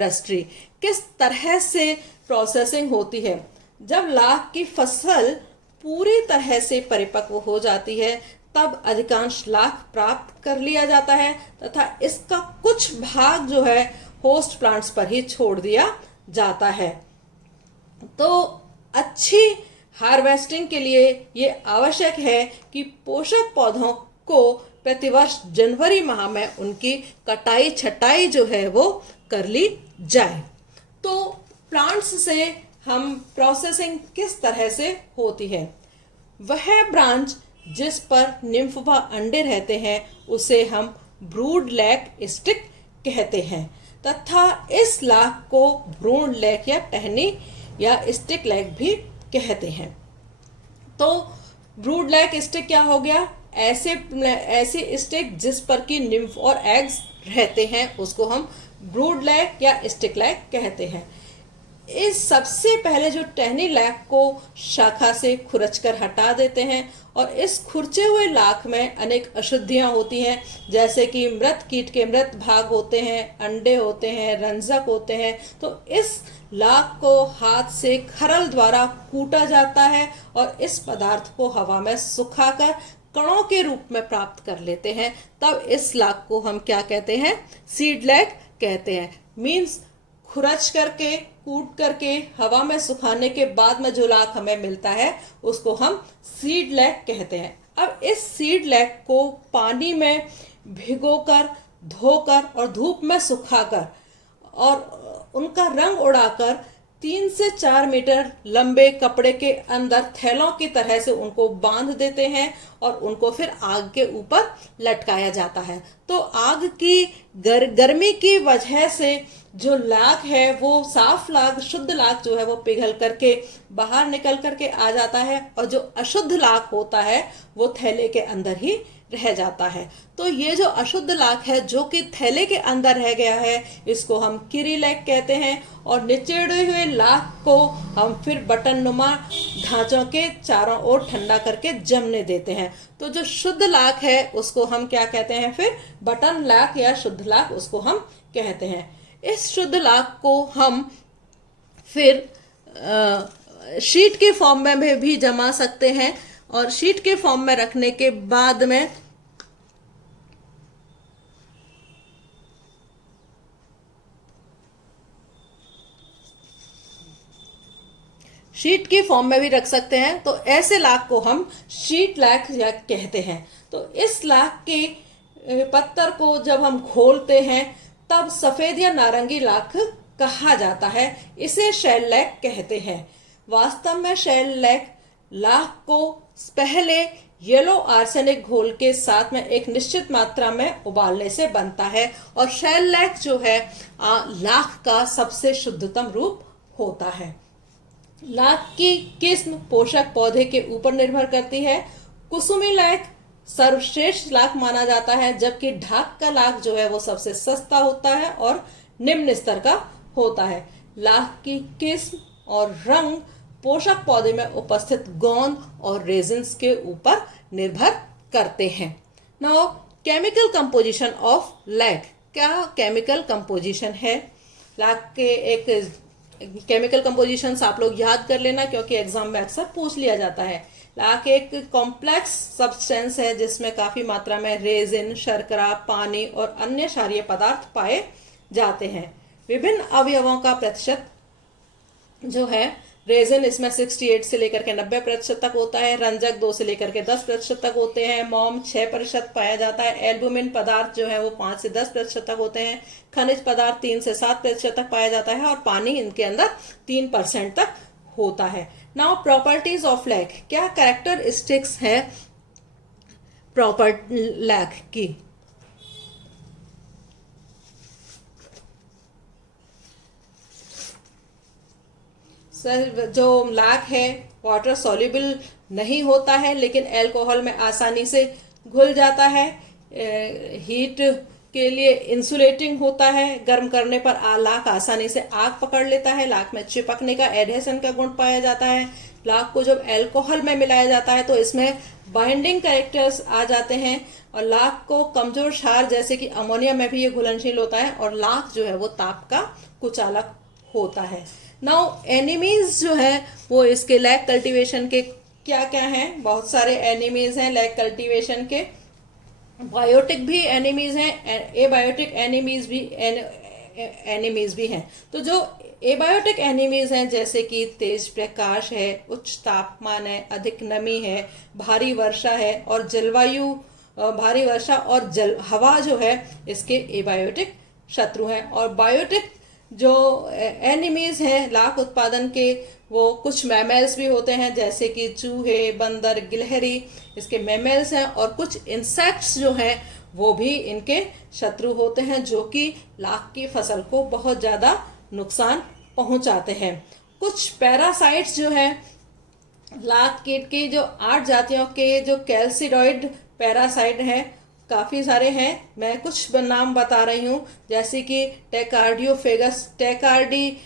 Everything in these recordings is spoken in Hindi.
इंडस्ट्री किस तरह से प्रोसेसिंग होती है। जब लाख की फसल पूरी तरह से परिपक्व हो जाती है तब अधिकांश लाख प्राप्त कर लिया जाता है तथा इसका कुछ भाग जो है होस्ट प्लांट्स पर ही छोड़ दिया जाता है। तो अच्छी हार्वेस्टिंग के लिए ये आवश्यक है कि पोषक पौधों को प्रतिवर्ष जनवरी माह में उनकी कटाई छटाई जो है वो कर ली जाए। तो प्लांट्स से हम प्रोसेसिंग किस तरह से होती है, वह ब्रांच जिस पर निम्फवा अंडे रहते हैं उसे हम ब्रूड लैक स्टिक कहते हैं तथा इस लाख को भ्रूण लैक या टहनी या स्टिक लैक भी कहते हैं। तो ब्रूड लैक स्टिक क्या हो गया, ऐसे स्टिक जिस पर की निम्फ और एग्स रहते हैं उसको हम ब्रूड लैक या स्टिक लैक कहते हैं। इस सबसे पहले जो टहनी लैक को शाखा से खुरचकर हटा देते हैं और इस खुरचे हुए लाख में अनेक अशुद्धियां होती हैं, जैसे कि मृत कीट के मृत भाग होते हैं, अंडे होते हैं, रंजक होते हैं। तो इस लाख को हाथ से खरल द्वारा कूटा जाता है और इस पदार्थ को हवा में सुखाकर कणों के रूप में प्राप्त कर लेते हैं। तब इस लाख को हम क्या कहते हैं, सीड लैक कहते हैं। मीन्स खुरच करके कूट करके हवा में सुखाने के बाद में जो लाख हमें मिलता है उसको हम सीड लैक कहते हैं। अब इस सीड लैक को पानी में भिगोकर, धोकर और धूप में सुखाकर और उनका रंग उड़ाकर 3 से 4 मीटर लंबे कपड़े के अंदर थैलों की तरह से उनको बांध देते हैं और उनको फिर आग के ऊपर लटकाया जाता है। तो आग की गर्मी की वजह से जो लाख है वो साफ लाख, शुद्ध लाख जो है वो पिघल करके बाहर निकल करके आ जाता है और जो अशुद्ध लाख होता है वो थैले के अंदर ही रह जाता है। तो ये जो अशुद्ध लाख है जो कि थैले के अंदर रह गया है इसको हम किरी लैक कहते हैं और निचेड़े हुए लाख को हम फिर बटन नुमा ढांचों के चारों ओर ठंडा करके जमने देते हैं। तो जो शुद्ध लाख है उसको हम क्या कहते हैं, फिर बटन लाख या शुद्ध लाख उसको हम कहते हैं। इस शुद्ध लाख को हम फिर शीट के फॉर्म में भी जमा सकते हैं और शीट के फॉर्म में रखने के बाद में शीट के फॉर्म में भी रख सकते हैं। तो ऐसे लाख को हम शीट लाख कहते हैं। तो इस लाख के पत्तर को जब हम खोलते हैं तब सफेद या नारंगी लाख कहा जाता है, इसे शेल लैक कहते हैं। वास्तव में शेल लैक लाख को पहले येलो आर्सेनिक घोल के साथ में एक निश्चित मात्रा में उबालने से बनता है और शेल लैक जो है लाख का सबसे शुद्धतम रूप होता है। लाख की किस्म पोषक पौधे के ऊपर निर्भर करती है। कुसुमी लैक सर्वश्रेष्ठ लाख माना जाता है, जबकि ढाक का लाख जो है वो सबसे सस्ता होता है और निम्न स्तर का होता है। लाख की किस्म और रंग पोषक पौधे में उपस्थित गोंद और रेजिन्स के ऊपर निर्भर करते हैं। Now chemical composition of lac. क्या केमिकल कंपोजिशन है लाख के? एक केमिकल कंपोजिशंस आप लोग याद कर लेना क्योंकि एग्जाम में अक्सर पूछ लिया जाता है। लाख एक कॉम्प्लेक्स सब्सटेंस है जिसमें काफी मात्रा में रेजिन, शर्करा, पानी और अन्य क्षारीय पदार्थ पाए जाते हैं। विभिन्न अवयवों का प्रतिशत जो है, रेजिन इसमें 68 से लेकर के 90% तक होता है, रंजक 2 से लेकर के 10% तक होते हैं, मोम 6% पाया जाता है, एल्बुमिन पदार्थ जो है वो 5 से 10% तक होते हैं, खनिज पदार्थ 3 से 7% तक पाया जाता है और पानी इनके अंदर 3% तक होता है। Now properties of lac. क्या कैरेक्टरिस्टिक्स है प्रॉपर लैक की? सर जो लाख है वाटर सॉल्युबल नहीं होता है लेकिन अल्कोहल में आसानी से घुल जाता है। हीट के लिए इंसुलेटिंग होता है, गर्म करने पर लाख आसानी से आग पकड़ लेता है। लाख में चिपकने का, एडहेशन का गुण पाया जाता है। लाख को जब अल्कोहल में मिलाया जाता है तो इसमें बाइंडिंग कैरेक्टर्स आ जाते हैं और लाख को कमजोर क्षार जैसे कि अमोनिया में भी ये घुलनशील होता है और लाख जो है वो ताप का कुचालक होता है। नाउ एनिमीज जो है वो इसके लैग कल्टीवेशन के क्या क्या हैं, बहुत सारे एनिमीज हैं लैग कल्टीवेशन के। बायोटिक भी एनिमीज हैं, एबायोटिक एनिमीज भी हैं। तो जो एबायोटिक एनिमीज हैं जैसे कि तेज प्रकाश है, उच्च तापमान है, अधिक नमी है, भारी वर्षा है और जलवायु भारी वर्षा और हवा जो है इसके एबायोटिक शत्रु हैं। और बायोटिक जो एनिमीज हैं लाख उत्पादन के वो कुछ मैमल्स भी होते हैं जैसे कि चूहे, बंदर, गिलहरी इसके मैमल्स हैं और कुछ इंसेक्ट्स जो हैं वो भी इनके शत्रु होते हैं जो कि लाख की फसल को बहुत ज़्यादा नुकसान पहुंचाते हैं। कुछ पैरासाइट्स जो है लाख कीट की जो 8 जातियों के जो कैल्सिडॉइड पैरासाइट हैं काफ़ी सारे हैं, मैं कुछ नाम बता रही हूँ जैसे कि टेकार्डियोफेगस, टेकार्डी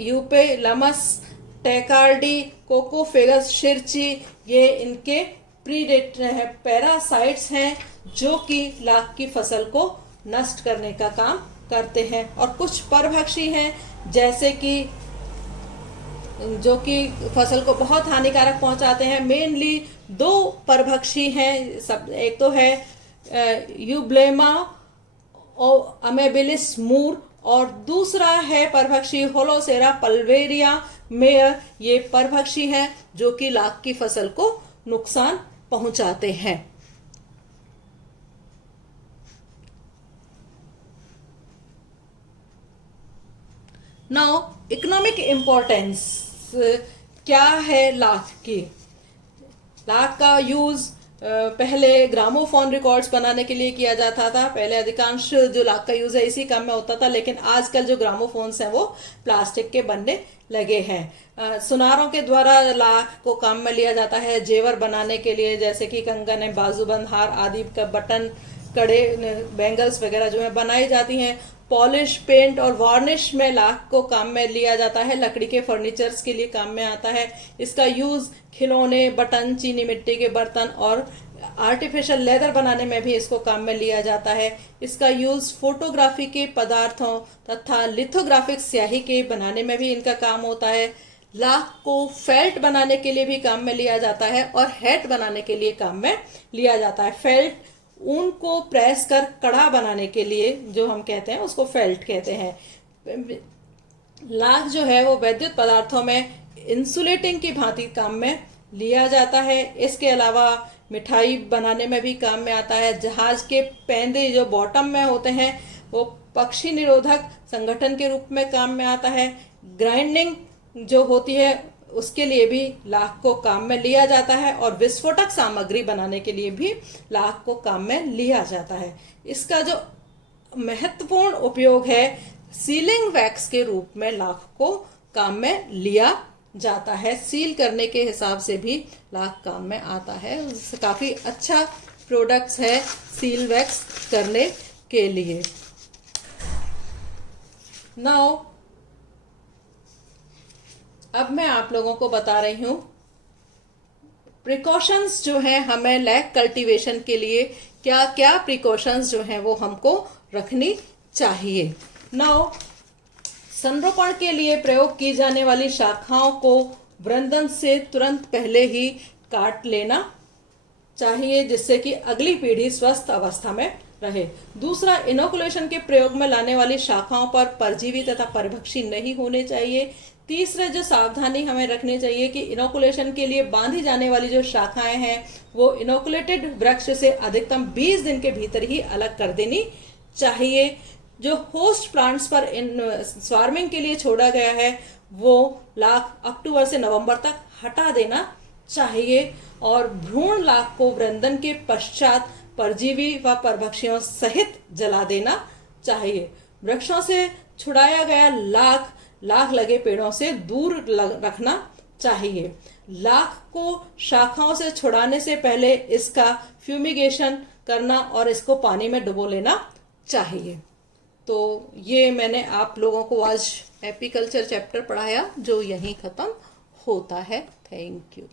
यूपेलमस, टेकार्डी कोकोफेगस शिरची, ये इनके प्रीडेटर हैं, पैरासाइट्स हैं जो कि लाख की फसल को नष्ट करने का काम करते हैं। और कुछ परभक्षी हैं जैसे कि जो कि फसल को बहुत हानिकारक पहुंचाते हैं। मेनली 2 परभक्षी हैं, सब एक तो है यूब्लेमा और अमेबिलिस मूर और दूसरा है परभक्षी होलोसेरा पल्वेरिया मेयर। ये परभक्षी हैं जो कि लाख की फसल को नुकसान पहुंचाते हैं। नाउ इकोनॉमिक इम्पोर्टेंस क्या है लाख की। लाख का यूज पहले ग्रामोफोन रिकॉर्ड्स बनाने के लिए किया जाता था। पहले अधिकांश जो लाख का यूज है इसी काम में होता था, लेकिन आजकल जो ग्रामोफोन्स हैं वो प्लास्टिक के बनने लगे हैं। सुनारों के द्वारा लाख को काम में लिया जाता है जेवर बनाने के लिए, जैसे कि कंगन है, बाजूबंद, हार आदि का बटन, कड़े, बैंगल्स वगैरह जो है बनाई जाती हैं। पॉलिश, पेंट और वार्निश में लाख को काम में लिया जाता है। लकड़ी के फर्नीचर्स के लिए काम में आता है। इसका यूज खिलौने, बटन, चीनी मिट्टी के बर्तन और आर्टिफिशियल लेदर बनाने में भी इसको काम में लिया जाता है। इसका यूज फोटोग्राफी के पदार्थों तथा लिथोग्राफिक स्याही के बनाने में भी इनका काम होता है। लाख को फेल्ट बनाने के लिए भी काम में लिया जाता है और हैट बनाने के लिए काम में लिया जाता है। फेल्ट ऊन को प्रेस कर कड़ा बनाने के लिए जो हम कहते हैं उसको फेल्ट कहते हैं। लाख जो है वो वैद्युत पदार्थों में इंसुलेटिंग की भांति काम में लिया जाता है। इसके अलावा मिठाई बनाने में भी काम में आता है। जहाज के पैंदे जो बॉटम में होते हैं वो पक्षी निरोधक संगठन के रूप में काम में आता है। ग्राइंडिंग जो होती है उसके लिए भी लाख को काम में लिया जाता है और विस्फोटक सामग्री बनाने के लिए भी लाख को काम में लिया जाता है। इसका जो महत्वपूर्ण उपयोग है सीलिंग वैक्स के रूप में लाख को काम में लिया जाता है। सील करने के हिसाब से भी लाख काम में आता है। काफी अच्छा प्रोडक्ट्स है सील वैक्स करने के लिए। नाउ अब मैं आप लोगों को बता रही हूं प्रिकॉशंस जो है हमें लैग कल्टीवेशन के लिए क्या क्या प्रिकॉशंस जो है वो हमको रखनी चाहिए। नाउ संरोपण के लिए प्रयोग की जाने वाली शाखाओं को वृंदन से तुरंत पहले ही काट लेना चाहिए जिससे कि अगली पीढ़ी स्वस्थ अवस्था में रहे। दूसरा, इनोकुलेशन के प्रयोग में लाने वाली शाखाओं पर परजीवी तथा परभक्षी नहीं होने चाहिए। तीसरा, जो सावधानी हमें रखनी चाहिए कि इनोकुलेशन के लिए बांधी जाने वाली जो शाखाएं हैं वो इनोकुलेटेड वृक्ष से अधिकतम 20 दिन के भीतर ही अलग कर देनी चाहिए। जो होस्ट प्लांट्स पर स्वार्मिंग के लिए छोड़ा गया है वो लाख अक्टूबर से नवंबर तक हटा देना चाहिए और भ्रूण लाख को वृंदन के पश्चात परजीवी व परभक्षियों सहित जला देना चाहिए। वृक्षों से छुड़ाया गया लाख लगे पेड़ों से दूर रखना चाहिए। लाख को शाखाओं से छुड़ाने से पहले इसका फ्यूमिगेशन करना और इसको पानी में डुबो लेना चाहिए। तो ये मैंने आप लोगों को आज एपीकल्चर चैप्टर पढ़ाया जो यहीं खत्म होता है। Thank you.